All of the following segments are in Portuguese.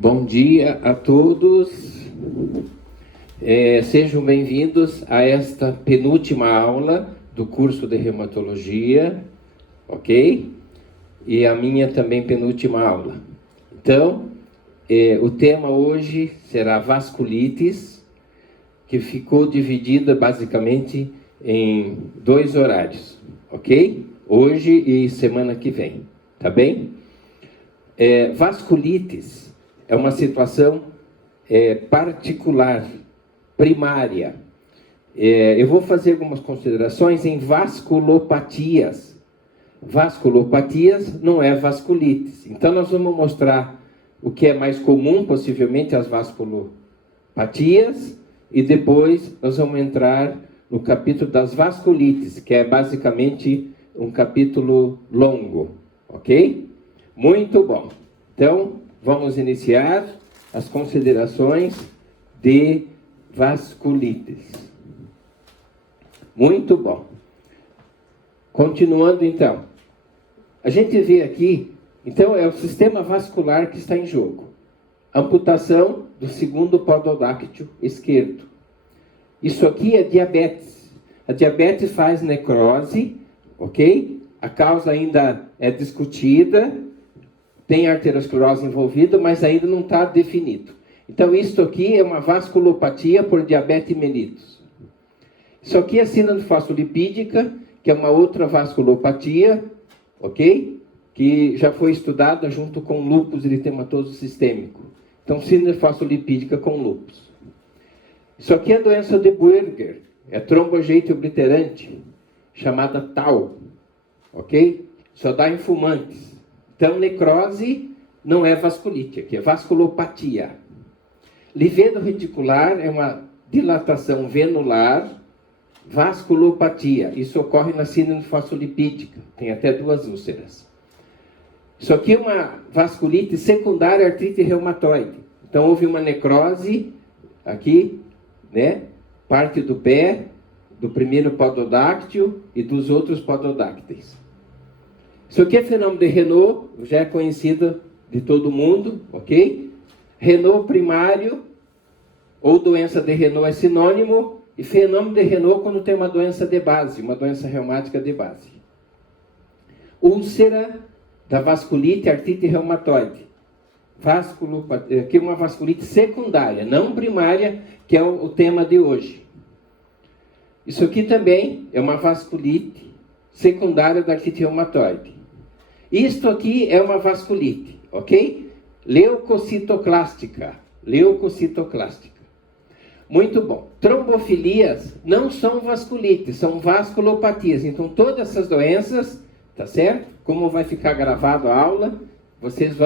Bom dia a todos. Sejam bem-vindos a esta penúltima aula do curso de reumatologia, ok? E a minha também penúltima aula. Então, o tema hoje será vasculites, que ficou dividida basicamente em 2 horários, ok? Hoje e semana que vem, tá bem? Vasculites é uma situação particular, primária. Eu vou fazer algumas considerações em vasculopatias. Vasculopatias não é vasculites. Então, nós vamos mostrar o que é mais comum, possivelmente, as vasculopatias, e depois nós vamos entrar no capítulo das vasculites, que é basicamente um capítulo longo, ok? Muito bom. Então, vamos iniciar as considerações de vasculites. Muito bom. Continuando, então. A gente vê aqui, então, é o sistema vascular que está em jogo. Amputação do segundo pododáctilo esquerdo. Isso aqui é diabetes. A diabetes faz necrose, ok? A causa ainda é discutida, tem arteriosclerose envolvida, mas ainda não está definido. Então, isso aqui é uma vasculopatia por diabetes mellitus. Isso aqui é síndrome fosfolipídica, que é uma outra vasculopatia, ok? Que já foi estudada junto com lúpus eritematoso sistêmico. Então, síndrome fosfolipídica com lúpus. Isso aqui é doença de Buerger, é trombojeite obliterante, chamada TAU, ok? Só dá em fumantes. Então, necrose não é vasculite, aqui é vasculopatia. Livedo reticular é uma dilatação venular, vasculopatia. Isso ocorre na síndrome fosfolipídica, tem até 2 úlceras. Isso aqui é uma vasculite secundária à artrite reumatoide. Então, houve uma necrose aqui, né? Parte do pé, do primeiro pododáctilo e dos outros pododácteis. Isso aqui é fenômeno de Renault, já é conhecido de todo mundo, ok? Renault primário, ou doença de Renault é sinônimo, e fenômeno de Renault quando tem uma doença de base, uma doença reumática de base. Úlcera da vasculite, artrite reumatoide. Aqui é uma vasculite secundária, não primária, que é o tema de hoje. Isso aqui também é uma vasculite secundária da artrite reumatoide. Isto aqui é uma vasculite, ok? Leucocitoclástica. Leucocitoclástica. Muito bom. Trombofilias não são vasculites, são vasculopatias. Então, todas essas doenças, tá certo? Como vai ficar gravado a aula, vocês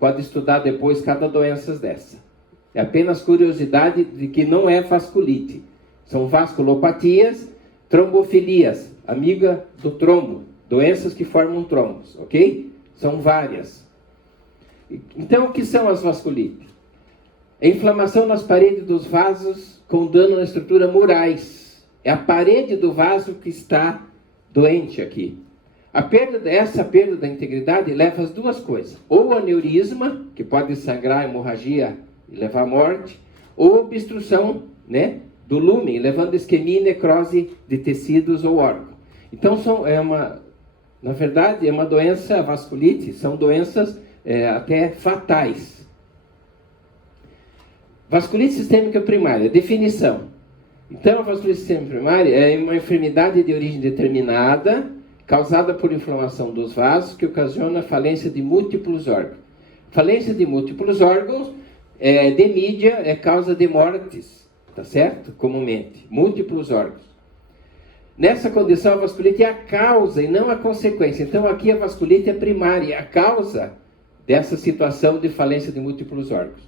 podem estudar depois cada doença dessa. É apenas curiosidade de que não é vasculite. São vasculopatias, trombofilias, amiga do trombo, doenças que formam trombos, ok? São várias. Então, o que são as vasculites? É inflamação nas paredes dos vasos com dano na estrutura murais. É a parede do vaso que está doente aqui. Essa perda da integridade leva às 2 coisas. Ou aneurisma, que pode sangrar, hemorragia e levar à morte, ou obstrução, né, do lúmen, levando isquemia e necrose de tecidos ou órgãos. Então, na verdade, é uma doença vasculite, são doenças até fatais. Vasculite sistêmica primária, definição. Então, a vasculite sistêmica primária é uma enfermidade de origem determinada, causada por inflamação dos vasos, que ocasiona falência de múltiplos órgãos. Falência de múltiplos órgãos, de mídia, é causa de mortes, tá certo? Comumente, múltiplos órgãos. Nessa condição, a vasculite é a causa e não a consequência. Então, aqui a vasculite é primária, a causa dessa situação de falência de múltiplos órgãos.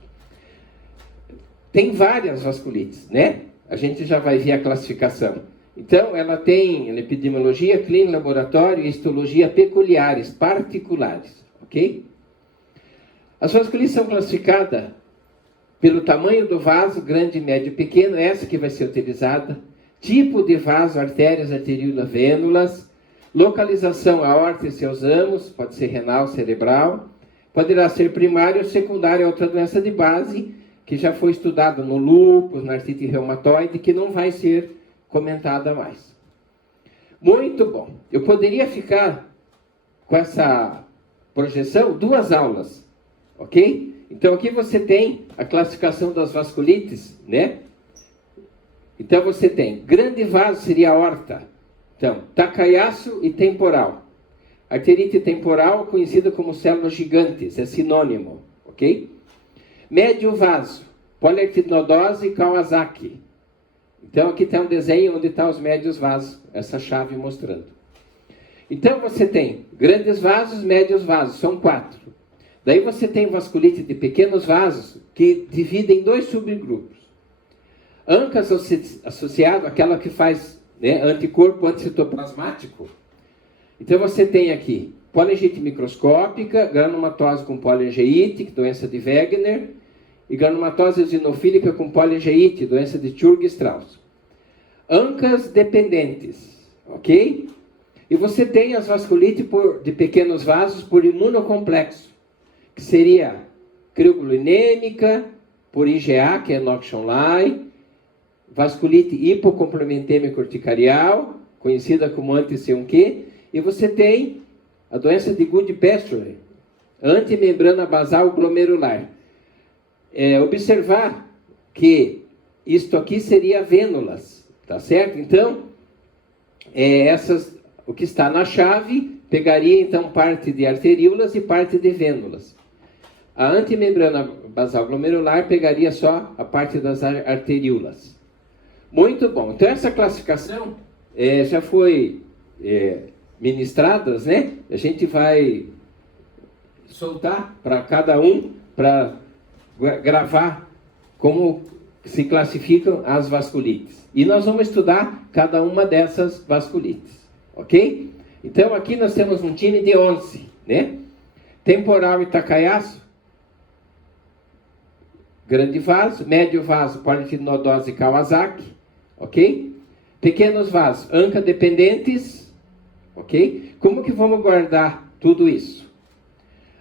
Tem várias vasculites, né? A gente já vai ver a classificação. Então, ela tem epidemiologia, clínica, laboratório e histologia peculiares, particulares, ok? As vasculites são classificadas pelo tamanho do vaso, grande, médio e pequeno, essa que vai ser utilizada, tipo de vaso, artérias, arteríolas, vênulas, localização aorta e seus amos, pode ser renal, cerebral, poderá ser primária ou secundária a outra doença de base, que já foi estudada no lúpus, na artrite reumatoide, que não vai ser comentada mais. Muito bom. Eu poderia ficar com essa projeção 2 aulas, ok? Então aqui você tem a classificação das vasculites, né? Então você tem grande vaso seria a aorta. Então, Takayasu e temporal. Arterite temporal, conhecida como células gigantes, é sinônimo, ok? Médio vaso, poliartitinodose e Kawasaki. Então aqui está um desenho onde estão os médios vasos, essa chave mostrando. Então você tem grandes vasos, médios vasos, são 4. Daí você tem vasculite de pequenos vasos, que dividem em 2 subgrupos. ANCA associado àquela que faz, né, anticorpo anticitoplasmático. Então você tem aqui poliangite microscópica, granulomatose com poliangeite, doença de Wegener, e granulomatose eosinofílica com poliangeite, doença de Churg-Strauss. ANCAs dependentes, ok? E você tem as vasculites de pequenos vasos por imunocomplexo, que seria criogloinêmica, por IgA, que é Knox-Schonlein, vasculite hipocomplementêmica urticarial, conhecida como anti-C1Q, e você tem a doença de Goodpasture, antimembrana basal glomerular. Observar que isto aqui seria vênulas, tá certo? Então, o que está na chave pegaria então parte de arteríolas e parte de vênulas. A antimembrana basal glomerular pegaria só a parte das arteríolas. Muito bom. Então essa classificação já foi ministrada, né? A gente vai soltar para cada um para gravar como se classificam as vasculites. E nós vamos estudar cada uma dessas vasculites, ok? Então aqui nós temos um time de 11, né? Temporal e Takayasu, grande vaso, médio vaso, poliartitinodose e Kawasaki, ok? Pequenos vasos, ANCA dependentes, ok? Como que vamos guardar tudo isso?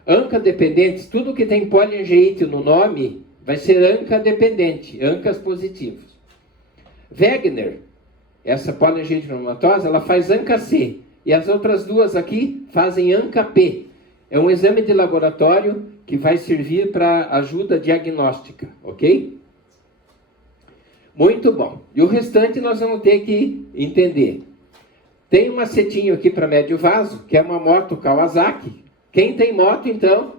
ANCA dependentes, tudo que tem poliangeite no nome vai ser ANCA dependente, ANCAs positivos. Wegener, essa poliangeite reumatosa, ela faz ANCA C, e as outras duas aqui fazem ANCA P. É um exame de laboratório que vai servir para ajuda diagnóstica, ok? Muito bom. E o restante nós vamos ter que entender. Tem um macetinho aqui para médio vaso, que é uma moto Kawasaki. Quem tem moto, então,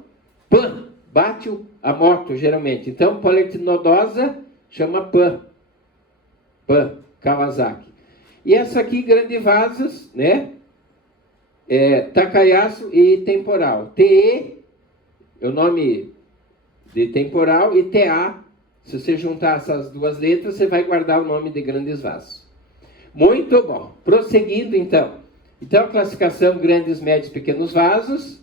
PAN, bate a moto, geralmente. Então, poliartitinodosa chama PAN. PAN, Kawasaki. E essa aqui, grande vasos, né? Takayasu e temporal. TE é o nome de temporal e TA, se você juntar essas duas letras, você vai guardar o nome de grandes vasos. Muito bom. Prosseguindo, então. Então, a classificação grandes, médios, pequenos vasos.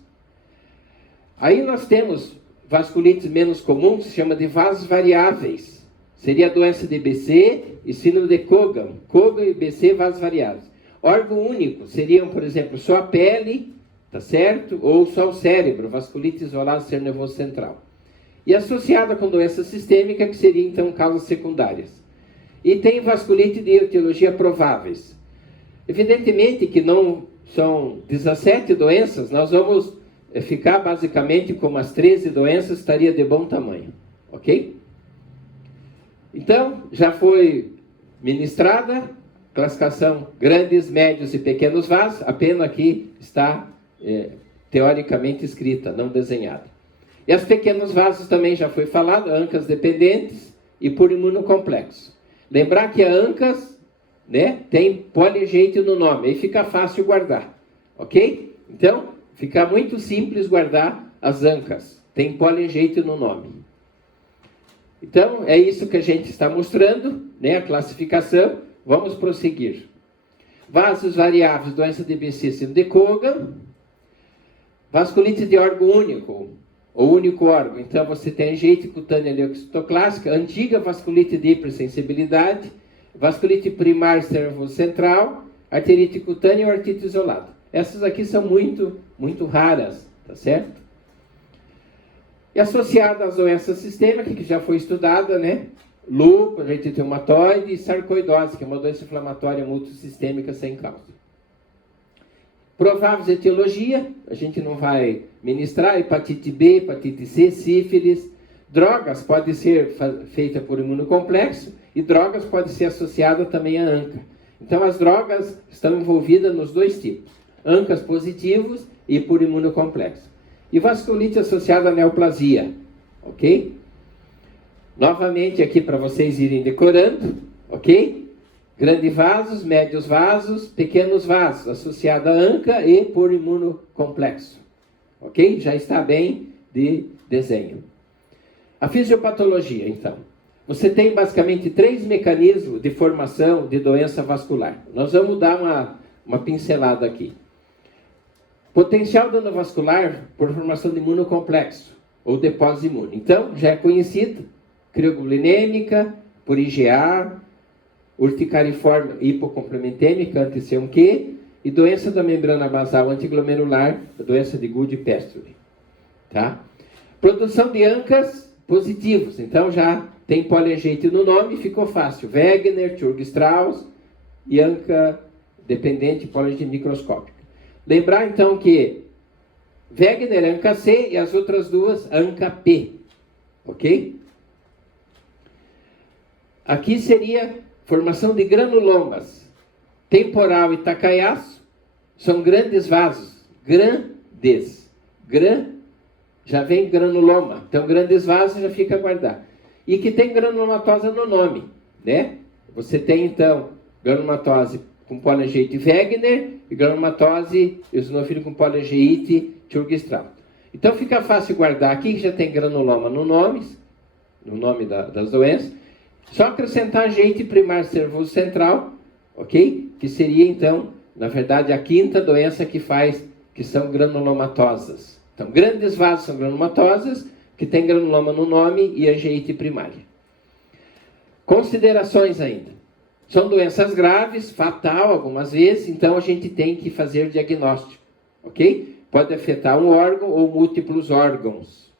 Aí nós temos vasculites menos comuns, que se chama de vasos variáveis. Seria a doença de BC e síndrome de Cogan. Cogan e BC, vasos variáveis. Órgão único seriam, por exemplo, só a pele, tá certo? Ou só o cérebro, vasculite isolada, ser nervoso central. E associada com doença sistêmica, que seria então causas secundárias. E tem vasculite de etiologia prováveis. Evidentemente que não são 17 doenças, nós vamos ficar basicamente com as 13 doenças, estaria de bom tamanho, ok? Então, já foi ministrada classificação grandes, médios e pequenos vasos, apenas aqui está teoricamente escrita, não desenhada. E as pequenos vasos também já foi falado, ANCAs dependentes e por imunocomplexo. Lembrar que a ANCAs, né, tem poliangeite no nome, aí fica fácil guardar, ok? Então, fica muito simples guardar as ANCAs, tem poliangeite no nome. Então, é isso que a gente está mostrando, né, a classificação. Vamos prosseguir. Vasos variáveis, doença de BC, síndrome de Cogan. Vasculite de órgão único, ou único órgão. Então, você tem angiite cutânea leucocitoclássica, antiga vasculite de hipersensibilidade, vasculite primária central, arterite cutânea ou artrite isolada. Essas aqui são muito raras, tá certo? E associada às doenças sistêmicas, que já foi estudada, né? Lúpus, artrite reumatoide e sarcoidose, que é uma doença inflamatória multissistêmica sem causa. Prováveis etiologia, a gente não vai ministrar, hepatite B, hepatite C, sífilis. Drogas pode ser feita por imunocomplexo e drogas pode ser associada também à ANCA. Então as drogas estão envolvidas nos dois tipos, ANCAs positivos e por imunocomplexo. E vasculite associada à neoplasia, ok? Novamente aqui para vocês irem decorando, ok? Grandes vasos, médios vasos, pequenos vasos, associado a ANCA e por imunocomplexo, ok? Já está bem de desenho. A fisiopatologia, então. Você tem basicamente 3 mecanismos de formação de doença vascular. Nós vamos dar uma pincelada aqui. Potencial dano vascular por formação de imunocomplexo ou depósito imune. Então, já é conhecido, crioglobulinêmica, por IgA, urticariforme hipocomplementêmica, anti-C1Q, e doença da membrana basal antiglomerular, a doença de Goody-Pestry. Tá? Produção de ANCAs positivos, então já tem poliagente no nome, ficou fácil. Wegener, Churg-Strauss e ANCA dependente poliagente microscópica. Lembrar então que Wegener é ANCA C e as outras duas ANCA P, ok? Aqui seria formação de granulomas. Temporal e Takayasu são grandes vasos, grandes, já vem granuloma, então grandes vasos já fica a guardar. E que tem granulomatosa no nome, né? Você tem então granulomatose com poliangeite Wegener e granulomatose eosinofílica com poliangeite Churg-Strauss. Então fica fácil guardar aqui, que já tem granuloma no nome das doenças. Só acrescentar agente primário nervoso central, ok? Que seria então, na verdade, a quinta doença que são granulomatosas. Então, grandes vasos são granulomatosas, que tem granuloma no nome e agente primária. Considerações ainda. São doenças graves, fatal algumas vezes, então a gente tem que fazer diagnóstico, ok? Pode afetar um órgão ou múltiplos órgãos.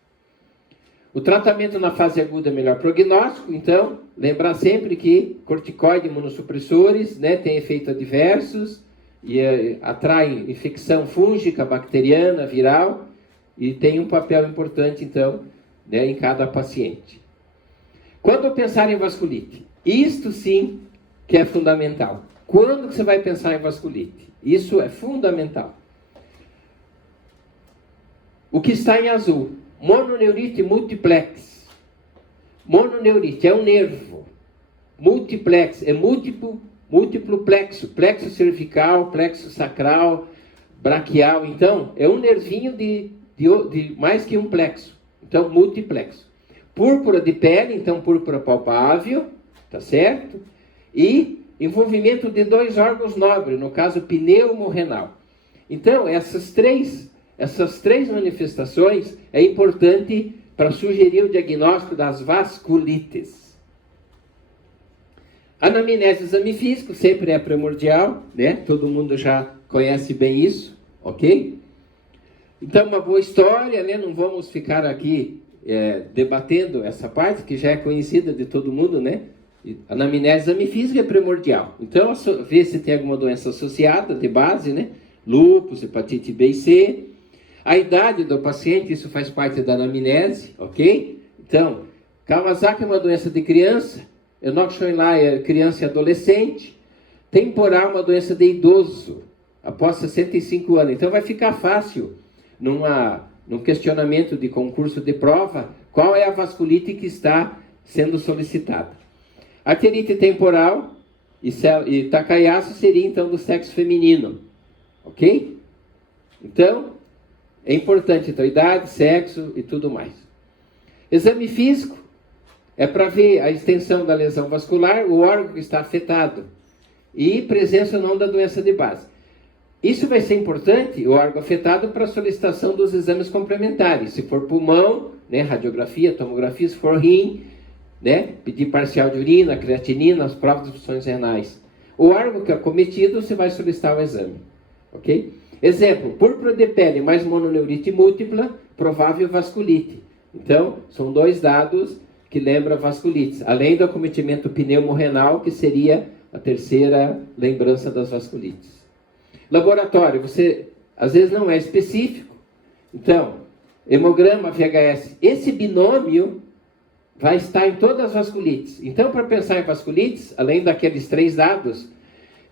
O tratamento na fase aguda é melhor prognóstico, então, lembrar sempre que corticoide e imunossupressores, né, têm efeitos adversos e atraem infecção fúngica, bacteriana, viral, e tem um papel importante, então, né, em cada paciente. Quando pensar em vasculite? Isto sim que é fundamental. Quando que você vai pensar em vasculite? Isso é fundamental. O que está em azul? Mononeurite multiplex. Mononeurite é um nervo. Multiplex é múltiplo plexo. Plexo cervical, plexo sacral, braquial. Então, é um nervinho de mais que um plexo. Então, multiplexo. Púrpura de pele, então púrpura palpável, tá certo? E envolvimento de 2 órgãos nobres, no caso pneumo-renal. Então, essas três manifestações é importante para sugerir o diagnóstico das vasculites. Anamnese e exame físico sempre é primordial, né? Todo mundo já conhece bem isso, ok? Então, uma boa história, né? Não vamos ficar aqui debatendo essa parte, que já é conhecida de todo mundo, né? Anamnese e exame físico é primordial. Então, ver se tem alguma doença associada de base, né? Lúpus, hepatite B e C. A idade do paciente, isso faz parte da anamnese, ok? Então, Kawasaki é uma doença de criança, Enoch-Schönlein é criança e adolescente, temporal é uma doença de idoso, após 65 anos. Então, vai ficar fácil, num questionamento de concurso de prova, qual é a vasculite que está sendo solicitada. Arterite temporal e Takayasu seria, então, do sexo feminino, ok? Então, é importante, então, idade, sexo e tudo mais. Exame físico é para ver a extensão da lesão vascular, o órgão que está afetado e presença ou não da doença de base. Isso vai ser importante, o órgão afetado, para a solicitação dos exames complementares. Se for pulmão, né, radiografia, tomografia, se for rim, né, pedir parcial de urina, creatinina, as provas de funções renais. O órgão que é acometido, você vai solicitar o exame, ok? Exemplo, púrpura de pele mais mononeurite múltipla, provável vasculite. Então, são dois dados que lembram vasculites, além do acometimento pneumorrenal, que seria a terceira lembrança das vasculites. Laboratório, você às vezes não é específico. Então, hemograma, VHS, esse binômio vai estar em todas as vasculites. Então, para pensar em vasculites, além daqueles 3 dados,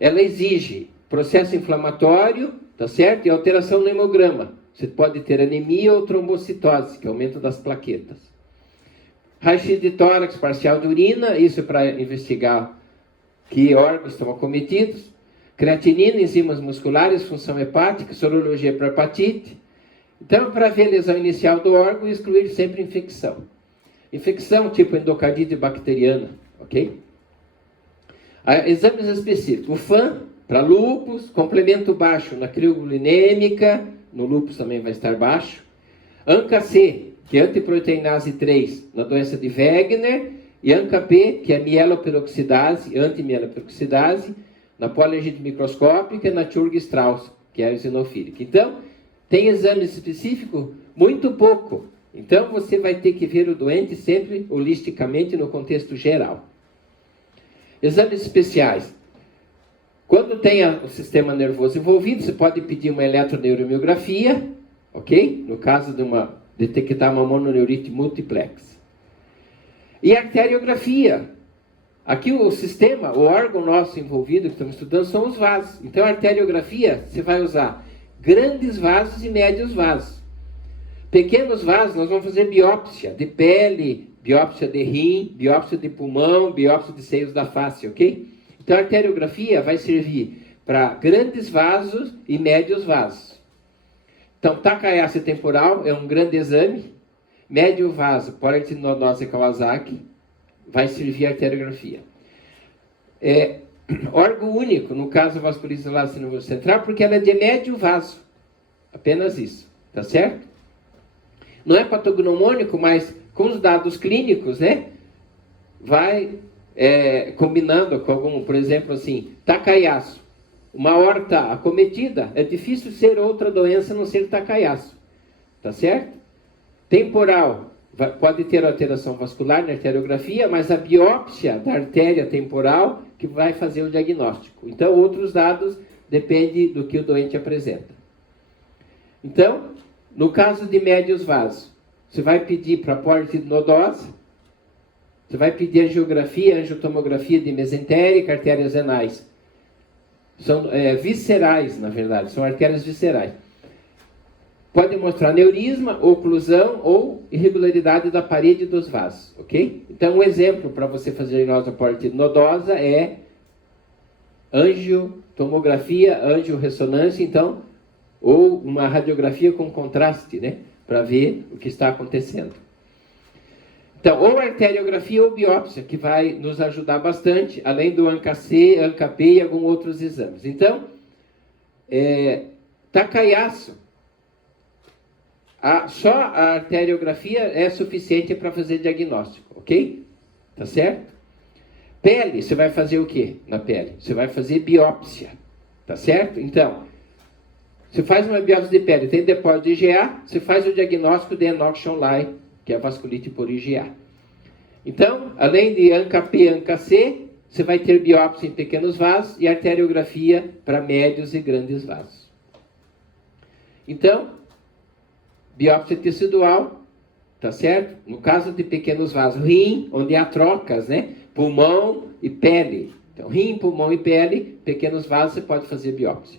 ela exige processo inflamatório, tá certo? E alteração no hemograma. Você pode ter anemia ou trombocitose, que é aumento das plaquetas. Raio-x de tórax parcial de urina, isso é para investigar que órgãos estão acometidos. Creatinina, enzimas musculares, função hepática, sorologia para hepatite. Então, para ver a lesão inicial do órgão, excluir sempre infecção. Infecção tipo endocardite bacteriana, ok? Exames específicos. O FAM, para lúpus, complemento baixo na crioglulinêmica, no lúpus também vai estar baixo. ANCA-C, que é antiproteinase 3, na doença de Wegener. E ANCA-P, que é mieloperoxidase, antimieloperoxidase, na poliangite microscópica e na Churg-Strauss, que é a eosinofílica. Então, tem exame específico? Muito pouco. Então, você vai ter que ver o doente sempre holisticamente no contexto geral. Exames especiais. Quando tem o sistema nervoso envolvido, você pode pedir uma eletroneuromiografia, ok? No caso de detectar uma mononeurite multiplex. E arteriografia. Aqui o sistema, o órgão nosso envolvido que estamos estudando são os vasos. Então, a arteriografia, você vai usar grandes vasos e médios vasos. Pequenos vasos, nós vamos fazer biópsia de pele, biópsia de rim, biópsia de pulmão, biópsia de seios da face, ok? Então, a arteriografia vai servir para grandes vasos e médios vasos. Então, Takayasu temporal é um grande exame. Médio vaso, poliarteritinose Kawasaki, vai servir a arteriografia. Órgão único, no caso vasculite elástica nervoso central, porque ela é de médio vaso. Apenas isso, tá certo? Não é patognomônico, mas com os dados clínicos, né? Vai combinando com algum, por exemplo, assim, Takayasu. Uma aorta acometida, é difícil ser outra doença a não ser Takayasu. Tá certo? Temporal, pode ter alteração vascular na arteriografia, mas a biópsia da artéria temporal que vai fazer o diagnóstico. Então, outros dados depende do que o doente apresenta. Então, no caso de médios vasos, você vai pedir para poliarteritinose, você vai pedir angiografia, angiotomografia de mesentérica, artérias renais. São viscerais, na verdade, são artérias viscerais. Pode mostrar aneurisma, oclusão ou irregularidade da parede dos vasos, ok? Então, um exemplo para você fazer diagnóstico da poliarterinodosa é angiotomografia, angiorressonância, então, ou uma radiografia com contraste, né? Para ver o que está acontecendo. Então, ou arteriografia ou biópsia, que vai nos ajudar bastante, além do ANCA-C, ANCA-P e alguns outros exames. Então, Takayasu, só a arteriografia é suficiente para fazer diagnóstico, ok? Tá certo? Pele, você vai fazer o quê na pele? Você vai fazer biópsia, tá certo? Então, você faz uma biópsia de pele, tem depósito de IgA, você faz o diagnóstico de Enoch-Schonlein, que é a vasculite por IgA. Então, além de ANCA-P e ANCA-C, você vai ter biópsia em pequenos vasos e arteriografia para médios e grandes vasos. Então, biópsia tecidual, tá certo? No caso de pequenos vasos, rim, onde há trocas, né? Pulmão e pele. Então, rim, pulmão e pele, pequenos vasos, você pode fazer biópsia.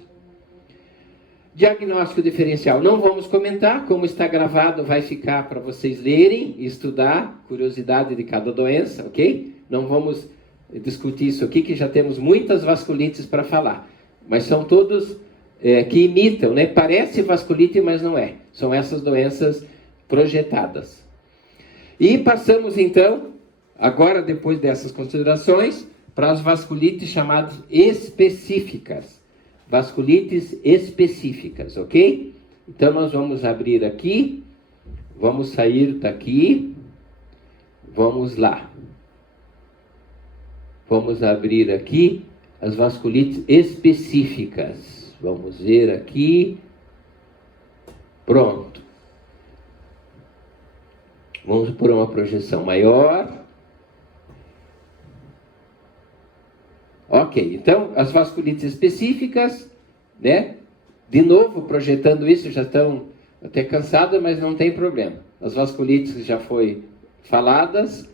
Diagnóstico diferencial, não vamos comentar, como está gravado, vai ficar para vocês lerem e estudar, curiosidade de cada doença, ok? Não vamos discutir isso aqui, que já temos muitas vasculites para falar, mas são todos que imitam, né? Parece vasculite, mas não é. São essas doenças projetadas. E passamos então, agora depois dessas considerações, para as vasculites chamadas específicas. Vasculites específicas, ok? Então nós vamos abrir aqui, vamos sair daqui, vamos lá. Vamos abrir aqui as vasculites específicas. Vamos ver aqui. Pronto. Vamos por uma projeção maior. Ok, então as vasculites específicas, né? De novo, projetando isso, já estão até cansadas, mas não tem problema. As vasculites já foi faladas.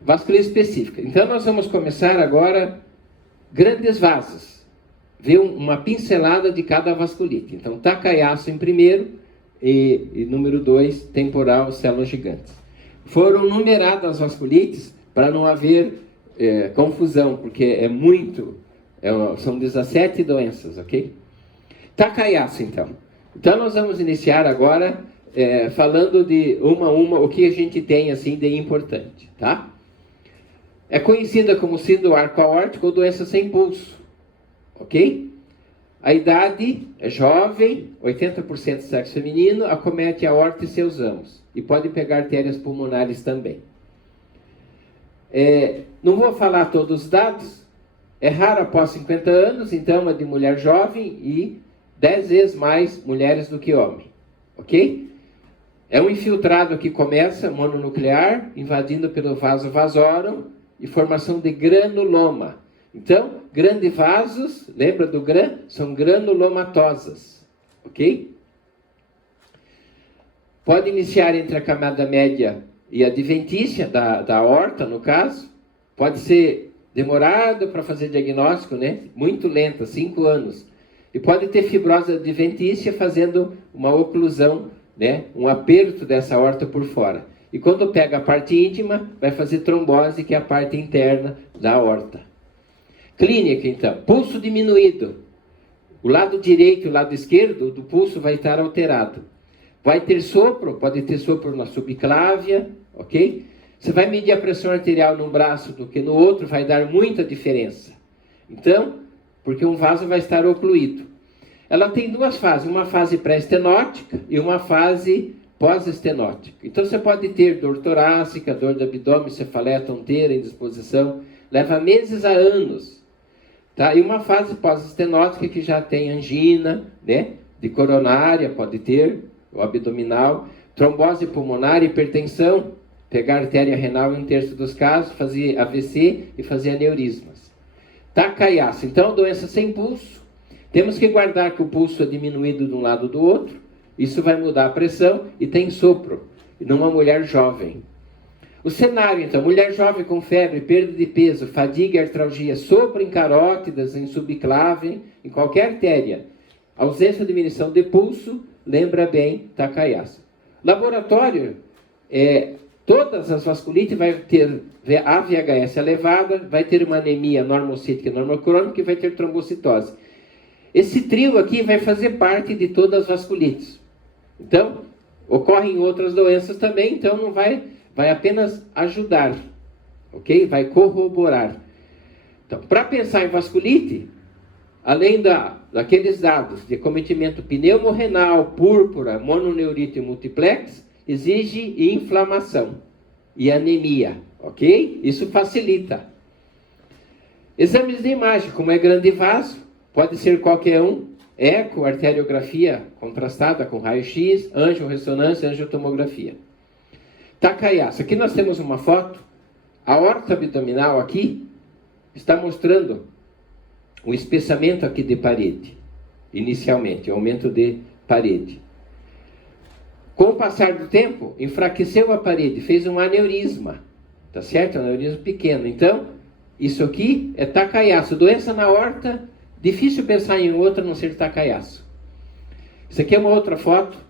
Vasculite específica. Então nós vamos começar agora grandes vasos. Ver uma pincelada de cada vasculite. Então, Takayasu em primeiro e número 2, temporal, células gigantes. Foram numeradas as vasculites para não haver confusão, porque são 17 doenças, ok? Takayasu, então. Então, nós vamos iniciar agora falando de uma a uma o que a gente tem assim de importante, tá? É conhecida como síndrome do arco aórtico ou doença sem pulso, ok? A idade é jovem, 80% sexo feminino, acomete a aorta e seus ramos, e pode pegar artérias pulmonares também. Não vou falar todos os dados, é raro após 50 anos, então é de mulher jovem e 10 vezes mais mulheres do que homem, ok? É um infiltrado que começa mononuclear, invadindo pelo vaso vasorum e formação de granuloma. Então, grandes vasos, lembra do GRAN? São granulomatosas, ok? Pode iniciar entre a camada média e adventícia da aorta, no caso. Pode ser demorado para fazer diagnóstico, né? Muito lenta, 5 anos. E pode ter fibrose adventícia fazendo uma oclusão, né? Um aperto dessa aorta por fora. E quando pega a parte íntima, vai fazer trombose, que é a parte interna da aorta. Clínica, então. Pulso diminuído. O lado direito e o lado esquerdo do pulso vai estar alterado. Vai ter sopro, pode ter sopro na subclávia, ok? Você vai medir a pressão arterial num braço do que no outro, vai dar muita diferença. Então, porque um vaso vai estar ocluído. Ela tem 2 fases, uma fase pré-estenótica e uma fase pós-estenótica. Então você pode ter dor torácica, dor do abdômen, cefaleia, tonteira, indisposição. Leva meses a anos. Tá? E uma fase pós-estenótica que já tem angina, né? De coronária, pode ter, ou abdominal, trombose pulmonar, hipertensão, pegar artéria renal em 1/3 dos casos, fazer AVC e fazer aneurismas. Takayasu, então doença sem pulso. Temos que guardar que o pulso é diminuído de um lado ou do outro. Isso vai mudar a pressão e tem sopro, numa mulher jovem. O cenário, então, mulher jovem com febre, perda de peso, fadiga e artralgia, sopro em carótidas, em subclave, em qualquer artéria. Ausência ou diminuição de pulso, lembra bem Takayasu. Laboratório, todas as vasculites vai ter a VHS elevada, vai ter uma anemia normocítica e normocrônica e vai ter trombocitose. Esse trio aqui vai fazer parte de todas as vasculites. Então, ocorrem outras doenças também, então não vai apenas ajudar, ok? Vai corroborar. Então, para pensar em vasculite, além daqueles dados de acometimento pneumorrenal, púrpura, mononeurite e multiplex, exige inflamação e anemia, ok? Isso facilita. Exames de imagem, como é grande vaso, pode ser qualquer um, eco, arteriografia contrastada com raio-x, angiorressonância, angiotomografia. Takayasu, aqui nós temos uma foto, a aorta abdominal aqui está mostrando o espessamento aqui de parede, inicialmente, o aumento de parede. Com o passar do tempo, enfraqueceu a parede, fez um aneurisma, tá certo? Um aneurisma pequeno. Então, isso aqui é Takayasu, doença na aorta, difícil pensar em outra a não ser Takayasu. Isso aqui é uma outra foto.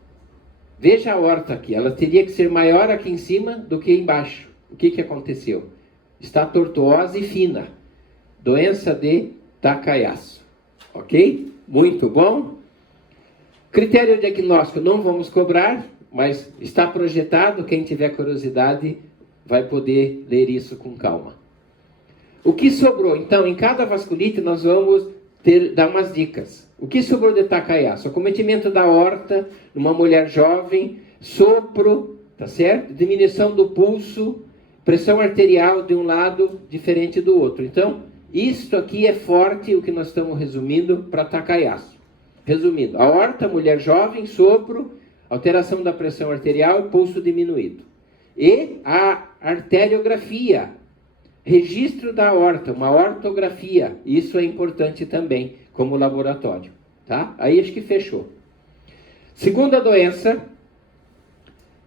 Veja a aorta aqui, ela teria que ser maior aqui em cima do que embaixo. O que aconteceu? Está tortuosa e fina. Doença de Takayasu. Ok? Muito bom. Critério diagnóstico não vamos cobrar, mas está projetado. Quem tiver curiosidade vai poder ler isso com calma. O que sobrou? Então, em cada vasculite nós vamos dar umas dicas. O que sobrou de Takayasu? Acometimento da aorta, numa mulher jovem, sopro, tá certo? Diminuição do pulso, pressão arterial de um lado diferente do outro. Então, isto aqui é forte, o que nós estamos resumindo para Takayasu. Resumindo, aorta, mulher jovem, sopro, alteração da pressão arterial, pulso diminuído. E a arteriografia, registro da aorta, uma ortografia, isso é importante também como laboratório, tá? Aí acho que fechou. Segunda doença,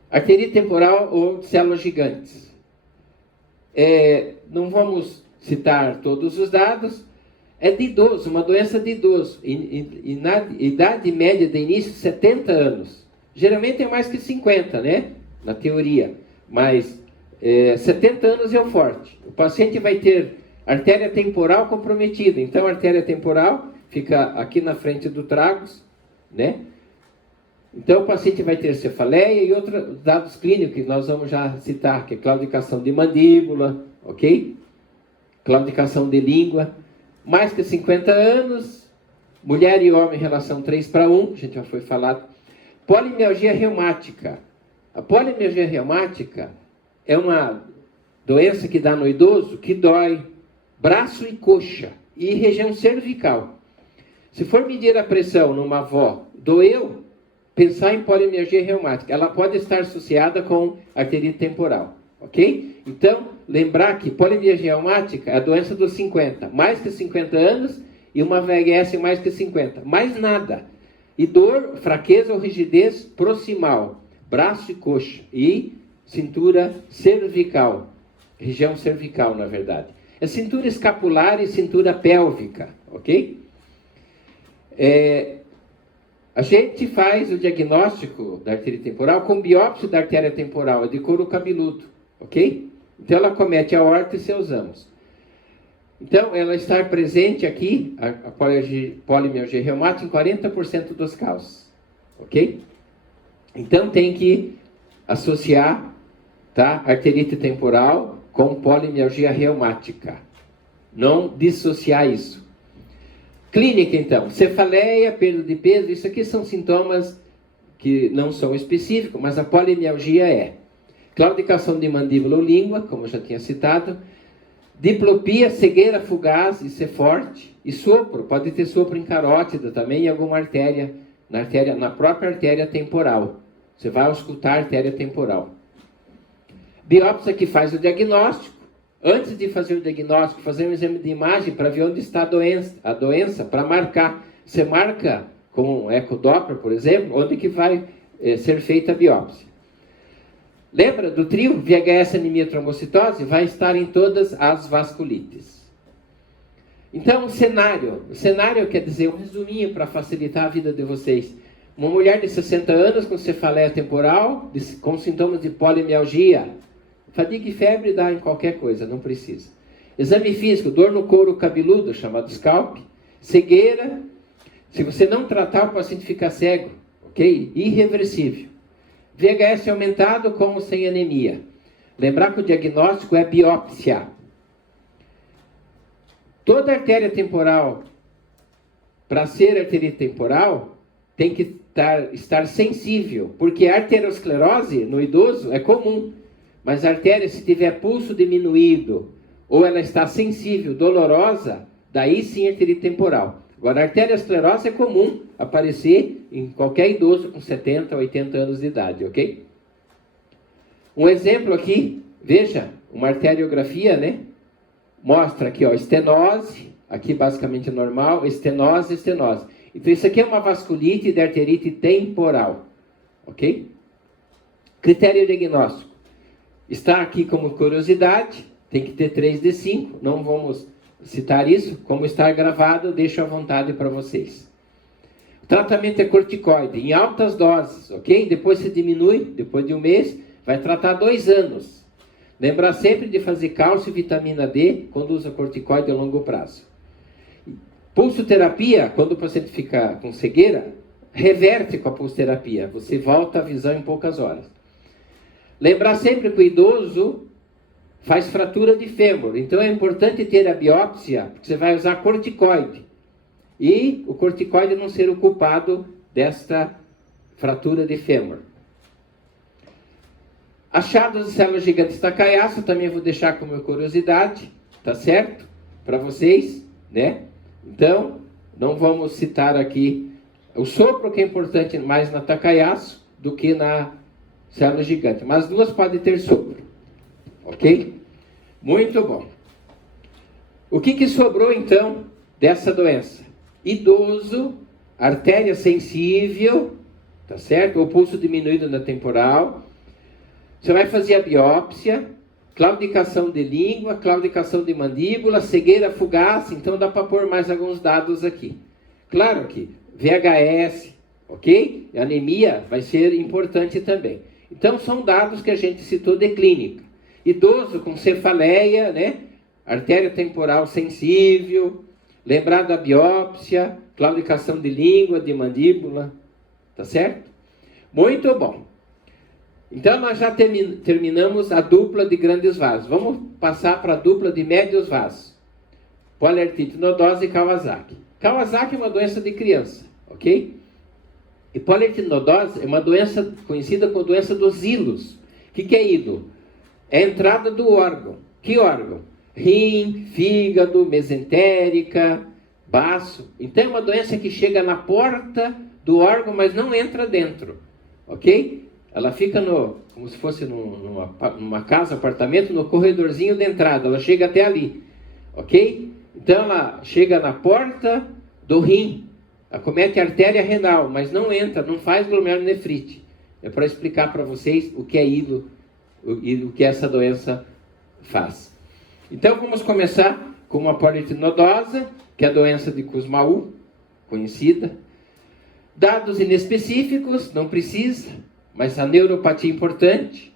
arterite temporal ou células gigantes. Não vamos citar todos os dados, é de idoso, uma doença de idoso, e na idade média de início, 70 anos. Geralmente é mais que 50, né? Na teoria, mas 70 anos é o forte. O paciente vai ter artéria temporal comprometida, então a artéria temporal fica aqui na frente do tragus, né? Então o paciente vai ter cefaleia e outros dados clínicos que nós vamos já citar, que é claudicação de mandíbula, ok? Claudicação de língua. Mais que 50 anos, mulher e homem em relação 3:1, a gente já foi falado. Polimialgia reumática. A polimialgia reumática é uma doença que dá no idoso que dói braço e coxa e região cervical. Se for medir a pressão numa avó, doeu, pensar em polimialgia reumática. Ela pode estar associada com arterite temporal, ok? Então, lembrar que polimialgia reumática é a doença dos 50, mais que 50 anos, e uma VHS mais que 50. Mais nada. E dor, fraqueza ou rigidez proximal, braço e coxa, e cintura cervical, região cervical, na verdade. É cintura escapular e cintura pélvica, ok? A gente faz o diagnóstico da artéria temporal com biópsia da artéria temporal, de couro cabeludo, ok? Então ela comete a aorta e seus amos. Então ela está presente aqui, a polimialgia reumática, em 40% dos casos, ok? Então tem que associar, tá, arterite temporal com polimialgia reumática. Não dissociar isso. Clínica, então, cefaleia, perda de peso, isso aqui são sintomas que não são específicos, mas a polimialgia é. Claudicação de mandíbula ou língua, como eu já tinha citado. Diplopia, cegueira fugaz, isso é forte. E sopro, pode ter sopro em carótida também, em alguma artéria, na própria artéria temporal. Você vai auscultar a artéria temporal. Biópsia que faz o diagnóstico. Antes de fazer o diagnóstico, fazer um exame de imagem para ver onde está a doença, para marcar. Você marca com um ecodoppler, por exemplo, onde que vai ser feita a biópsia. Lembra do trio VHS, anemia, trombocitose? Vai estar em todas as vasculites. Então, o cenário quer dizer um resuminho para facilitar a vida de vocês. Uma mulher de 60 anos com cefaleia temporal, com sintomas de polimialgia. Fadiga e febre dá em qualquer coisa, não precisa. Exame físico, dor no couro cabeludo, chamado scalp. Cegueira, se você não tratar, o paciente fica cego, ok? Irreversível. VHS aumentado com ou sem anemia. Lembrar que o diagnóstico é biópsia. Toda artéria temporal, para ser artéria temporal, tem que estar sensível, porque a arteriosclerose no idoso é comum. Mas a artéria, se tiver pulso diminuído, ou ela está sensível, dolorosa, daí sim é arterite temporal. Agora, a arteriosclerose é comum aparecer em qualquer idoso com 70, 80 anos de idade, ok? Um exemplo aqui, veja, uma arteriografia, né? Mostra aqui, ó, estenose, aqui basicamente normal, estenose. Então, isso aqui é uma vasculite de arterite temporal, ok? Critério diagnóstico. Está aqui como curiosidade, tem que ter 3 de 5, não vamos citar isso, como está gravado, deixo à vontade para vocês. O tratamento é corticoide, em altas doses, ok? Depois se diminui, depois de um mês, vai tratar 2 anos. Lembrar sempre de fazer cálcio e vitamina D quando usa corticoide a longo prazo. Pulsoterapia, quando o paciente fica com cegueira, reverte com a pulsoterapia, você volta a visão em poucas horas. Lembrar sempre que o idoso faz fratura de fêmur. Então é importante ter a biópsia, porque você vai usar corticoide. E o corticoide não ser o culpado desta fratura de fêmur. Achados de células gigantes Takayasu, também vou deixar como curiosidade, tá certo? Para vocês, né? Então, não vamos citar aqui o sopro, que é importante mais na Takayasu do que na célula gigante, mas 2 podem ter sopro. Ok? Muito bom. O que sobrou, então, dessa doença? Idoso, artéria sensível, tá certo? O pulso diminuído na temporal. Você vai fazer a biópsia, claudicação de língua, claudicação de mandíbula, cegueira fugaz, então dá para pôr mais alguns dados aqui. Claro que VHS, ok? Anemia vai ser importante também. Então são dados que a gente citou de clínica. Idoso com cefaleia, né? Artéria temporal sensível, lembrar da biópsia, claudicação de língua, de mandíbula, tá certo? Muito bom. Então nós já terminamos a dupla de grandes vasos. Vamos passar para a dupla de médios vasos. Poliartrite nodosa e Kawasaki. Kawasaki é uma doença de criança, ok? E poliartrite nodosa é uma doença conhecida como doença dos hilos. O que é hilo? É a entrada do órgão. Que órgão? Rim, fígado, mesentérica, baço. Então é uma doença que chega na porta do órgão, mas não entra dentro, ok? Ela fica como se fosse numa casa, apartamento, no corredorzinho de entrada. Ela chega até ali, ok? Então ela chega na porta do rim, acomete a artéria renal, mas não entra, não faz glomerulonefrite. É para explicar para vocês o que é hilo e o que essa doença faz. Então vamos começar com uma poliartrite nodosa, que é a doença de Kussmaul, conhecida. Dados inespecíficos, não precisa, mas a neuropatia é importante,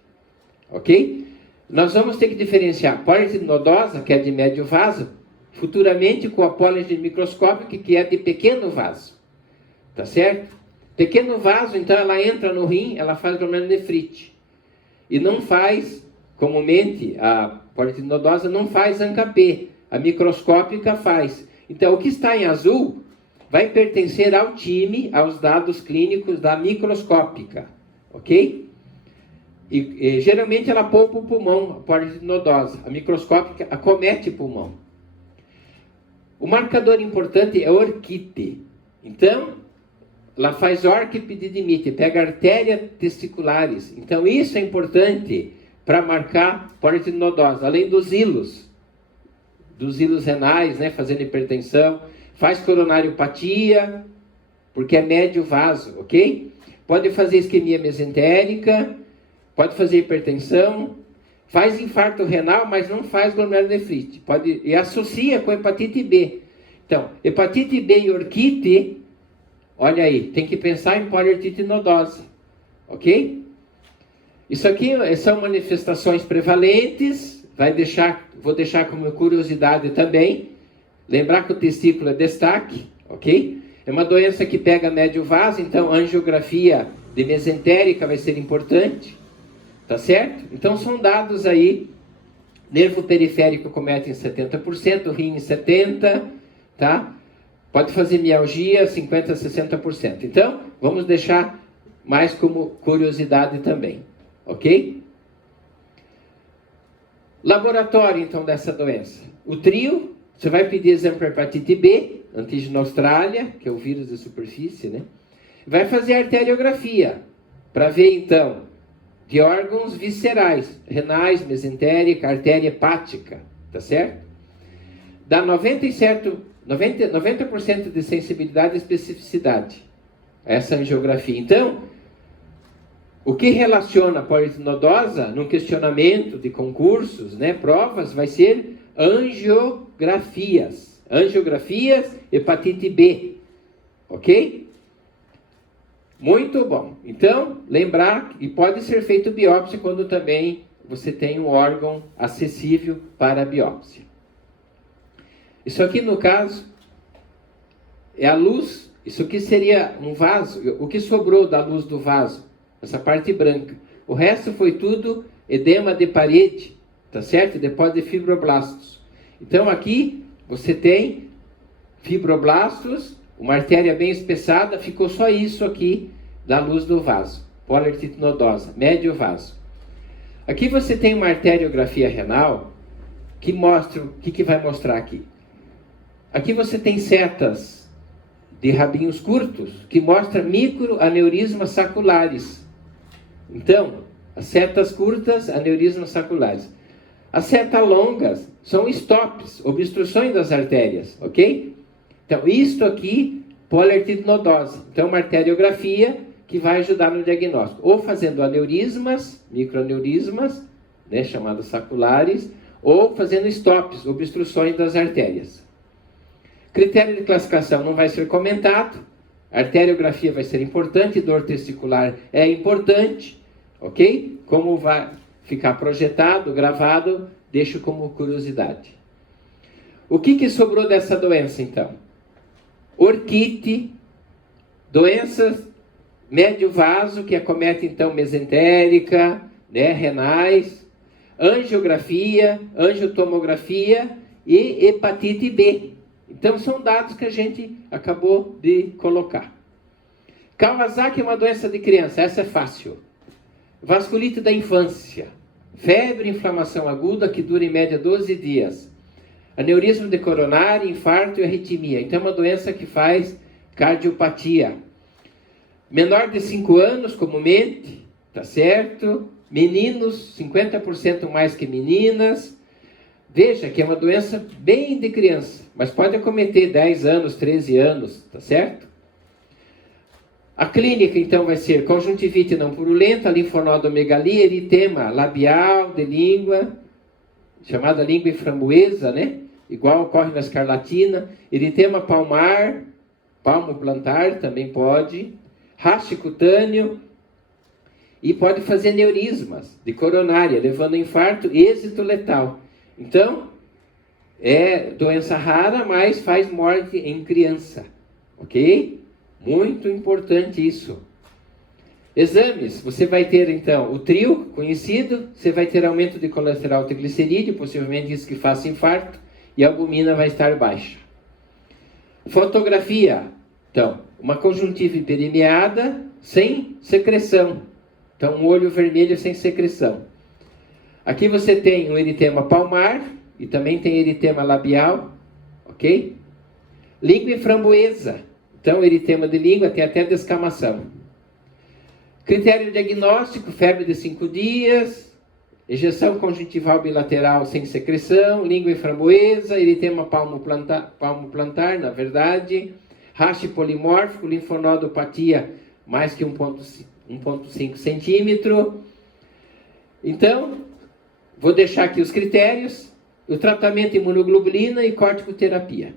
ok? Nós vamos ter que diferenciar a poliartrite nodosa, que é de médio vaso, futuramente com a poliartrite microscópica, que é de pequeno vaso, tá certo? Pequeno vaso, então ela entra no rim, ela faz glomerulonefrite. E não faz, comumente, a poliartrite nodosa não faz ANCA-P, a microscópica faz. Então o que está em azul vai pertencer ao time, aos dados clínicos da microscópica, ok? E geralmente ela poupa o pulmão, a poliartrite nodosa. A microscópica acomete o pulmão. O marcador importante é orquite. Então, ela faz orquipedidimite, pega artérias testiculares. Então, isso é importante para marcar poliartrite nodosa, além dos hilos renais, né, fazendo hipertensão. Faz coronariopatia, porque é médio vaso, ok? Pode fazer isquemia mesentérica, pode fazer hipertensão, faz infarto renal, mas não faz glomerulonefrite. E associa com hepatite B. Então, hepatite B e orquite, olha aí, tem que pensar em poliartrite nodosa, ok? Isso aqui são manifestações prevalentes, vou deixar como curiosidade também. Lembrar que o testículo é destaque, ok? É uma doença que pega médio vaso, então angiografia de mesentérica vai ser importante, tá certo? Então são dados aí, nervo periférico comete em 70%, rim em 70%, tá? Pode fazer mialgia 50% a 60%. Então, vamos deixar mais como curiosidade também, ok? Laboratório, então, dessa doença. O trio, você vai pedir exame para hepatite B, antígeno Austrália, que é o vírus de superfície, né? Vai fazer arteriografia, para ver, então, de órgãos viscerais, renais, mesentérica, artéria hepática, tá certo? Dá 90% de sensibilidade e especificidade essa angiografia. Então, o que relaciona a poliartrite nodosa num questionamento de concursos, né, provas, vai ser angiografias, hepatite B, ok? Muito bom. Então, lembrar, e pode ser feito biópsia quando também você tem um órgão acessível para a biópsia. Isso aqui, no caso, é a luz. Isso aqui seria um vaso. O que sobrou da luz do vaso? Essa parte branca. O resto foi tudo edema de parede, tá certo? Depósito de fibroblastos. Então, aqui você tem fibroblastos, uma artéria bem espessada, ficou só isso aqui da luz do vaso. Poliartrite nodosa, médio vaso. Aqui você tem uma arteriografia renal que mostra, o que vai mostrar aqui? Aqui você tem setas de rabinhos curtos que mostram microaneurismas saculares. Então, As setas curtas, aneurismas saculares. As setas longas são stops, obstruções das artérias, ok? Então, isto aqui, poliartrite nodosa. Então, uma arteriografia que vai ajudar no diagnóstico. Ou fazendo aneurismas, microaneurismas, né, chamados saculares, ou fazendo stops, obstruções das artérias. Critério de classificação não vai ser comentado. A arteriografia vai ser importante, dor testicular é importante, ok? Como vai ficar projetado, gravado, deixo como curiosidade. O que sobrou dessa doença, então? Orquite, doenças médio vaso, que acomete, então, mesentérica, né, renais, angiografia, angiotomografia e hepatite B. Então, são dados que a gente acabou de colocar. Kawasaki é uma doença de criança, essa é fácil. Vasculite da infância, febre, inflamação aguda que dura em média 12 dias. Aneurisma de coronária, infarto e arritmia. Então, é uma doença que faz cardiopatia. Menor de 5 anos, comumente, tá certo? Meninos, 50% mais que meninas. Veja que é uma doença bem de criança, mas pode acometer 10 anos, 13 anos, tá certo? A clínica, então, vai ser conjuntivite não purulenta, linfonodomegalia, eritema labial, de língua, chamada língua e framboesa, né? Igual ocorre na escarlatina. Eritema palmar, palmo plantar, também pode. Raste cutâneo. E pode fazer neurismas de coronária, levando a infarto, êxito letal. Então, é doença rara, mas faz morte em criança. Ok? Muito importante isso. Exames, você vai ter então o trio conhecido, você vai ter aumento de colesterol triglicerídeo, possivelmente isso que faça infarto, e a albumina vai estar baixa. Fotografia, então, uma conjuntiva hiperemiada sem secreção. Então, um olho vermelho sem secreção. Aqui você tem um eritema palmar e também tem eritema labial, ok? Língua e framboesa. Então, eritema de língua tem até descamação. Critério diagnóstico, febre de 5 dias, ejeção conjuntival bilateral sem secreção, língua e framboesa, eritema palmo plantar, na verdade, raste polimórfico, linfonodopatia mais que 1,5 centímetro. Então, vou deixar aqui os critérios, o tratamento imunoglobulina e corticoterapia.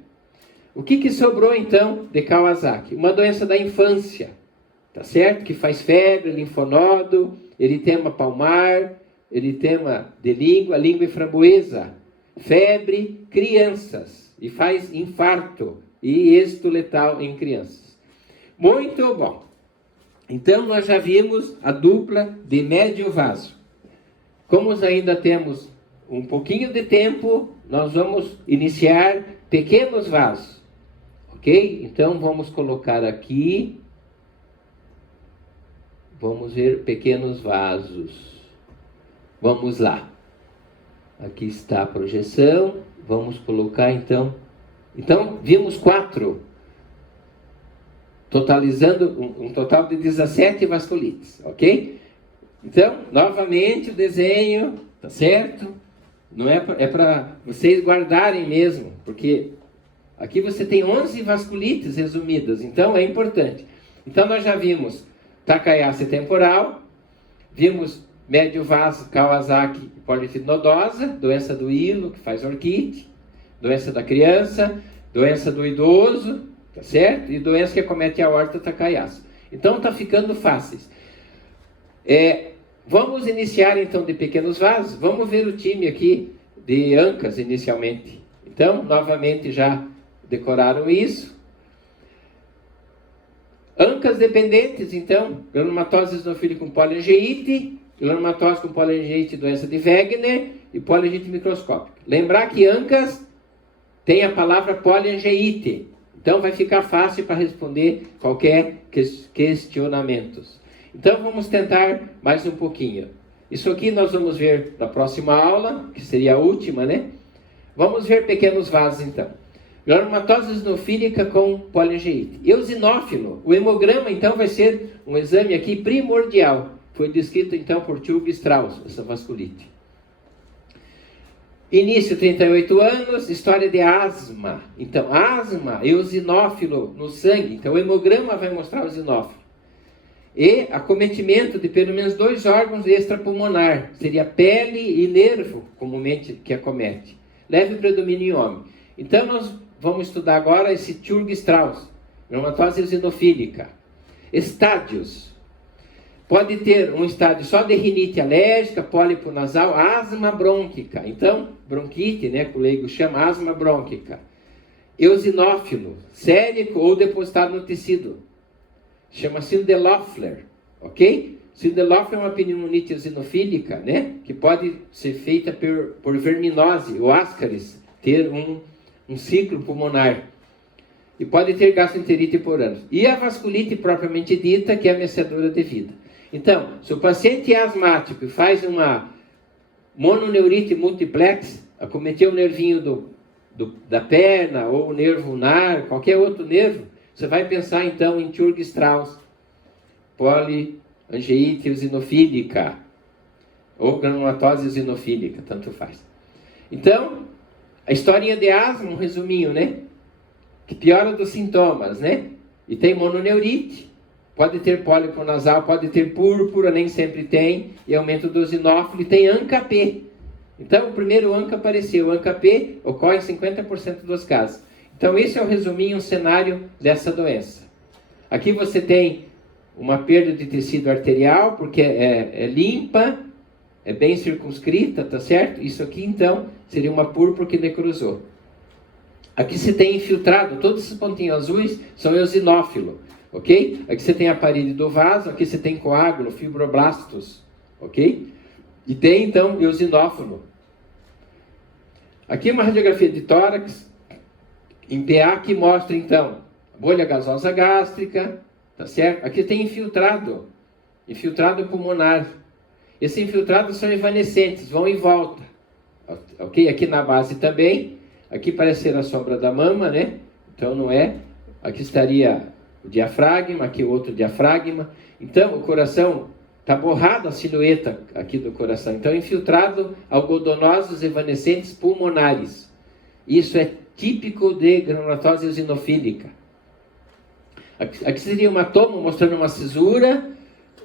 O que sobrou, então, de Kawasaki? Uma doença da infância, tá certo? Que faz febre, linfonodo, eritema palmar, eritema de língua, língua e framboesa, febre, crianças, e faz infarto e êxito letal em crianças. Muito bom. Então, nós já vimos a dupla de médio vaso. Como ainda temos um pouquinho de tempo, nós vamos iniciar pequenos vasos. Ok? Então, vamos colocar aqui. Vamos ver pequenos vasos. Vamos lá. Aqui está a projeção. Vamos colocar, então. Então, vimos 4. Totalizando um total de 17 vasculites. Ok? Então, novamente o desenho, tá certo? Não é para vocês guardarem mesmo, porque aqui você tem 11 vasculites resumidas, então é importante. Então nós já vimos Takayase temporal, vimos médio vaso Kawasaki poliartrite nodosa, doença do hilo que faz orquite, doença da criança, doença do idoso, tá certo? E doença que acomete a aorta Takayase. Então tá ficando fáceis. Vamos iniciar então de pequenos vasos. Vamos ver o time aqui de ANCAS inicialmente. Então, novamente já decoraram isso. ANCAS dependentes, então, granulomatose eosinofílica com poliangeite, granulomatose com poliangeite doença de Wegener e poliangeite microscópica. Lembrar que ANCAS tem a palavra poliangeite. Então, vai ficar fácil para responder qualquer questionamentos. Então, vamos tentar mais um pouquinho. Isso aqui nós vamos ver na próxima aula, que seria a última, né? Vamos ver pequenos vasos, então. Granulomatose eosinofílica com poliangeite. Eosinófilo. O hemograma, então, vai ser um exame aqui primordial. Foi descrito então por Churg Strauss, essa vasculite. Início 38 anos, história de asma. Então, asma, eosinófilo no sangue. Então, o hemograma vai mostrar o eosinófilo. E acometimento de pelo menos 2 órgãos extrapulmonar. Seria pele e nervo, comumente, que acomete. Leve predomínio em homem. Então, nós vamos estudar agora esse Churg Strauss, reumatose eosinofílica. Estádios. Pode ter um estádio só de rinite alérgica, pólipo nasal, asma brônquica. Então, bronquite, né, que o leigo chama asma brônquica. Eosinófilo, sérico ou depositado no tecido. Chama síndrome de Loeffler, ok? Síndrome de Loeffler é uma pneumonite eosinofílica, né, que pode ser feita por verminose ou ascaris, ter um ciclo pulmonar. E pode ter gastroenterite por anos. E a vasculite propriamente dita, que é a mecedora de vida. Então, se o paciente é asmático e faz uma mononeurite multiplex, acometeu o nervinho da perna, ou o nervo ulnar, qualquer outro nervo, você vai pensar então em Churg Strauss, poliangeite eosinofílica, ou granulomatose eosinofílica, tanto faz. Então, a historinha de asma, um resuminho, né? Que piora dos sintomas, né? E tem mononeurite, pode ter pólipo nasal, pode ter púrpura, nem sempre tem, e aumento do eosinófilo, e tem ANCA-P. Então, o primeiro ANCA apareceu. O ANCA-P ocorre em 50% dos casos. Então, esse é o resuminho, um cenário dessa doença. Aqui você tem uma perda de tecido arterial, porque é limpa, é bem circunscrita, tá certo? Isso aqui, então, seria uma púrpura que necrosou. Aqui você tem infiltrado, todos esses pontinhos azuis são eosinófilo, ok? Aqui você tem a parede do vaso, aqui você tem coágulo, fibroblastos, ok? E tem, então, eosinófilo. Aqui uma radiografia de tórax, em PA, que mostra, então, bolha gasosa gástrica, tá certo? Aqui tem infiltrado pulmonar. Esses infiltrados são evanescentes, vão e voltam, ok? Aqui na base também. Aqui parece ser a sombra da mama, né? Então não é. Aqui estaria o diafragma, aqui o outro diafragma. Então o coração está borrado, a silhueta aqui do coração. Então infiltrado algodonosos evanescentes pulmonares. Isso é típico de granulomatose eosinofílica. Aqui seria uma toma mostrando uma cisura,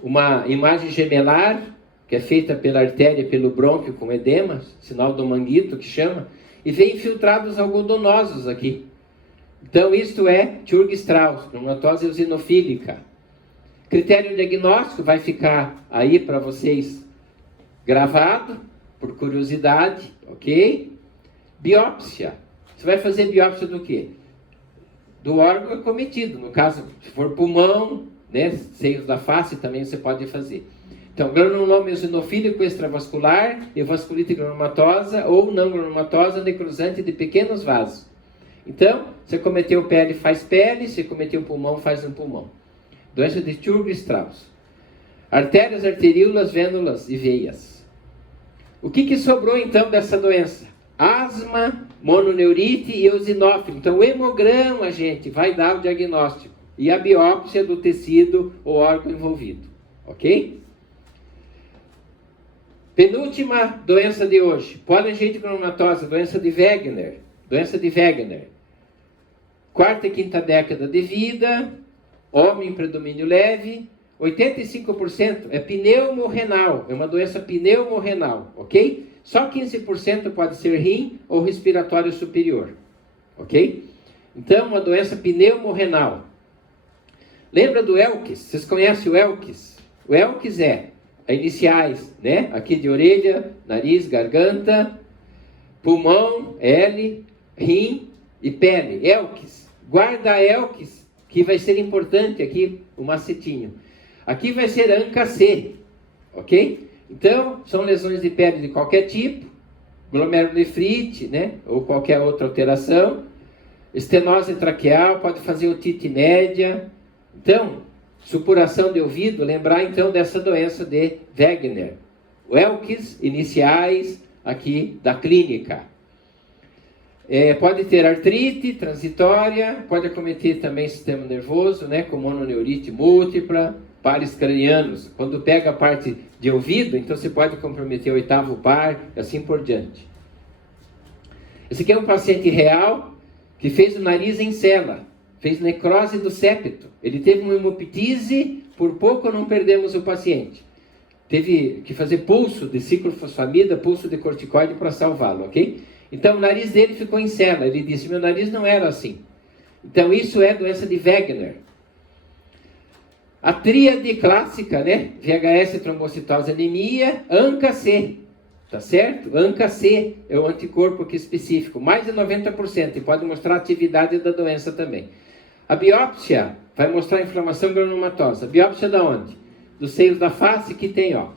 uma imagem gemelar, que é feita pela artéria, pelo brônquio com edema, sinal do manguito que chama. E vem infiltrados algodonosos aqui. Então, isto é Churg Strauss, granulomatose eosinofílica. Critério diagnóstico vai ficar aí para vocês gravado, por curiosidade, ok? Biópsia. Você vai fazer biópsia do quê? Do órgão acometido. No caso, se for pulmão, né, seios da face também você pode fazer. Então, granuloma eosinofílico extravascular e vasculite granulomatosa ou não granulomatosa necrosante de pequenos vasos. Então, você cometeu pele, faz pele, se cometeu pulmão, faz um pulmão. Doença de Churg Strauss. Artérias, arteríolas, vênulas e veias. O que sobrou então dessa doença? Asma, mononeurite e eosinófilo. Então, o hemograma, gente, vai dar o diagnóstico. E a biópsia do tecido ou órgão envolvido. Ok? Penúltima doença de hoje, poliangeite granulomatose, doença de Wegener. Doença de Wegener. 4ª e 5ª década de vida, homem em predomínio leve, 85% é pneumorrenal, é uma doença pneumorrenal, ok? Só 15% pode ser rim ou respiratório superior, ok? Então, uma doença pneumorrenal. Lembra do Elkes? Vocês conhecem o Elkes? O Elkes é iniciais, né? Aqui de orelha, nariz, garganta, pulmão, L, rim e pele. Elkes. Guarda Elkes, que vai ser importante aqui, o macetinho. Aqui vai ser ANCA-C, ok? Então, são lesões de pele de qualquer tipo, glomerulonefrite, né? Ou qualquer outra alteração. Estenose traqueal, pode fazer otite média. Então, supuração de ouvido, lembrar então dessa doença de Wegener. O Elkes, iniciais aqui da clínica. Pode ter artrite transitória, pode acometer também sistema nervoso, né, com mononeurite múltipla, pares cranianos. Quando pega a parte de ouvido, então você pode comprometer o oitavo par, e assim por diante. Esse aqui é um paciente real que fez o nariz em cela, fez necrose do septo. Ele teve uma hemoptise, por pouco não perdemos o paciente. Teve que fazer pulso de ciclofosfamida, pulso de corticoide para salvá-lo, ok? Então o nariz dele ficou em cela. Ele disse, meu nariz não era assim. Então isso é doença de Wegener. A tríade clássica, né? VHS, trombocitose, anemia, ANCA-C, tá certo? ANCA-C é o anticorpo aqui específico, mais de 90%, e pode mostrar a atividade da doença também. A biópsia vai mostrar a inflamação granulomatosa. A biópsia da onde? Dos seios da face, que tem, ó,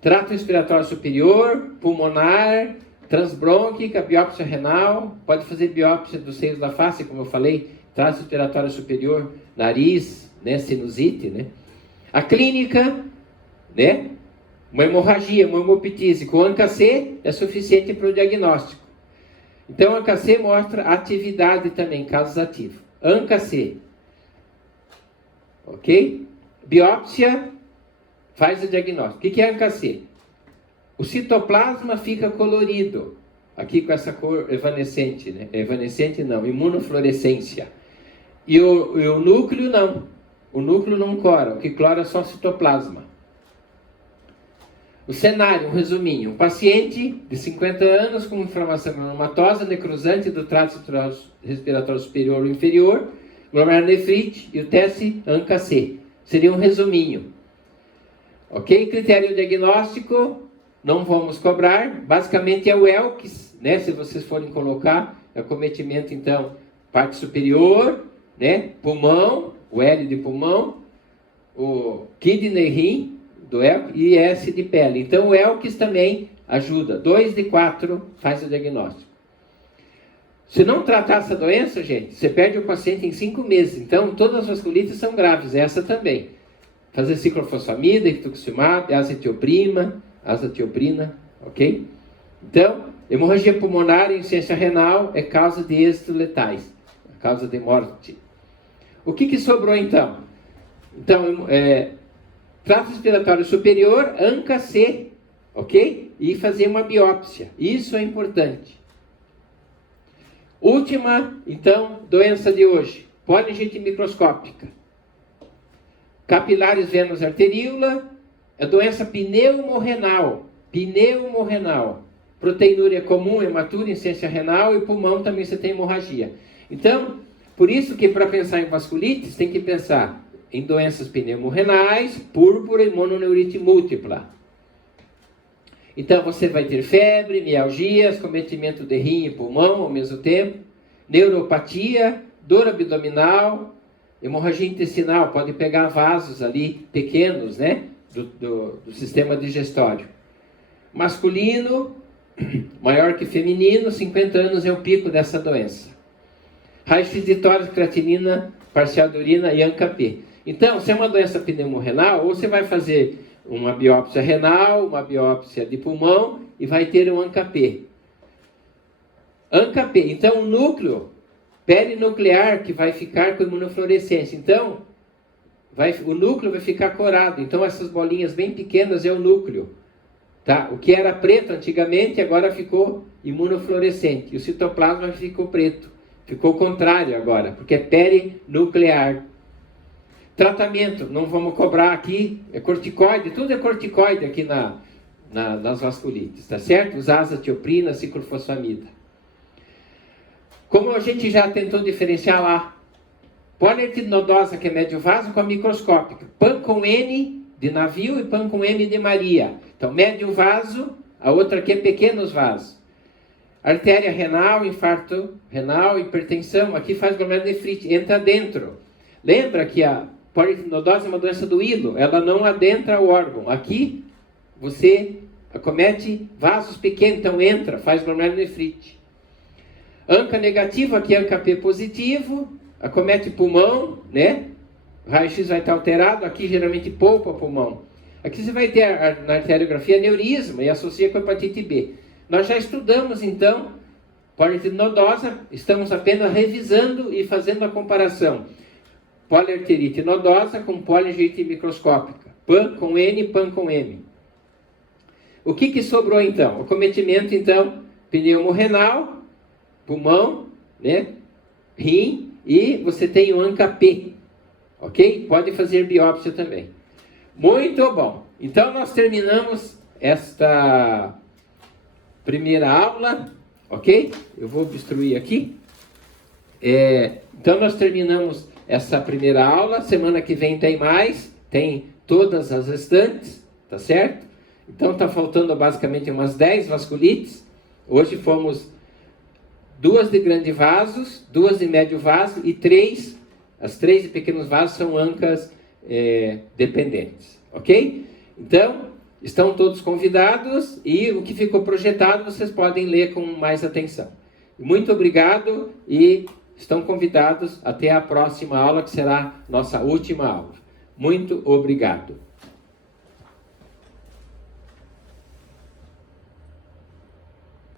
trato respiratório superior, pulmonar, transbrônquica, biópsia renal, pode fazer biópsia dos seios da face, como eu falei, trato respiratório superior, nariz, né, sinusite, né? A clínica, né, uma hemorragia, uma hemoptise com ANCA-C é suficiente para o diagnóstico. Então, a ANCA-C mostra atividade também, casos ativos. ANCA-C, ok? Biópsia faz o diagnóstico. O que é ANCA-C? O citoplasma fica colorido, aqui com essa cor evanescente, né? Evanescente não, imunofluorescência. E o núcleo não. O núcleo não clora, o que clora é só o citoplasma. O cenário, um resuminho. Um paciente de 50 anos com inflamação granulomatosa, necrosante do trato respiratório superior ou inferior, glomerulonefrite e o teste ANCA-C. Seria um resuminho. Ok? Critério diagnóstico, não vamos cobrar. Basicamente é o Elks, né? Se vocês forem colocar, é acometimento, então, parte superior, né? Pulmão, o L de pulmão, o kidney, rim, do Elks, e S de pele. Então, o Elks também ajuda. 2 de 4 faz o diagnóstico. Se não tratar essa doença, gente, você perde o paciente em 5 meses. Então, todas as vasculites são graves, essa também. Fazer ciclofosfamida, rituximab, azatioprina, ok? Então, hemorragia pulmonar e insuficiência renal é causa de êxitos letais, causa de morte. O que sobrou então? Então, trato respiratório superior, ANCA-C, ok? E fazer uma biópsia. Isso é importante. Última, então, doença de hoje. Poligite microscópica. Capilares venos arteríola. É doença pneumorrenal. Pneumorrenal. Proteinúria comum, hematura, insuficiência renal e pulmão também você tem hemorragia. Então, por isso que para pensar em vasculites, tem que pensar em doenças pneumorrenais, púrpura e mononeurite múltipla. Então, você vai ter febre, mialgias, cometimento de rim e pulmão ao mesmo tempo, neuropatia, dor abdominal, hemorragia intestinal, pode pegar vasos ali pequenos, né, do sistema digestório. Masculino, maior que feminino, 50 anos é o pico dessa doença. Raio-x de tórax, creatinina, parcial de urina e ANCA-P. Então, se é uma doença pneumorrenal, ou você vai fazer uma biópsia renal, uma biópsia de pulmão e vai ter um ANCA-P. ANCA-P, então o núcleo perinuclear que vai ficar com imunofluorescência. Então, o núcleo vai ficar corado. Então, essas bolinhas bem pequenas é o núcleo. Tá? O que era preto antigamente, agora ficou imunofluorescente. E o citoplasma ficou preto. Ficou o contrário agora, porque é perinuclear. Tratamento, não vamos cobrar aqui, é corticoide, tudo é corticoide aqui nas vasculites, tá certo? Usar azatioprina, ciclofosfamida. Como a gente já tentou diferenciar lá, poliartrite nodosa, que é médio vaso, com a microscópica. PAN com N de navio e PAN com M de Maria. Então, médio vaso, a outra aqui é pequenos vasos. Artéria renal, infarto renal, hipertensão, aqui faz glomerulonefrite, entra dentro. Lembra que a poliartrite nodosa é uma doença do hilo, ela não adentra o órgão. Aqui, você acomete vasos pequenos, então entra, faz glomerulonefrite. ANCA negativo, aqui ANCA-P positivo, acomete pulmão, né? O raio-x vai estar alterado, aqui geralmente poupa pulmão. Aqui você vai ter na arteriografia aneurisma e associa com hepatite B. Nós já estudamos, então, poliartrite nodosa, estamos apenas revisando e fazendo a comparação. poliarterite nodosa com poliangite microscópica. PAN com N, PAN com M. O que sobrou então? O acometimento, então, pneumo-renal, pulmão, né? Rim, e você tem o ANCA-P, ok? Pode fazer biópsia também. Muito bom. Então, nós terminamos esta primeira aula, ok? Eu vou obstruir aqui. Então, nós terminamos essa primeira aula. Semana que vem tem mais, tem todas as restantes, tá certo? Então, está faltando basicamente umas 10 vasculites. Hoje fomos 2 de grande vasos, 2 de médio vaso e 3, as 3 de pequenos vasos são ANCAs dependentes, ok? Então, estão todos convidados e o que ficou projetado vocês podem ler com mais atenção. Muito obrigado e estão convidados até a próxima aula, que será nossa última aula. Muito obrigado.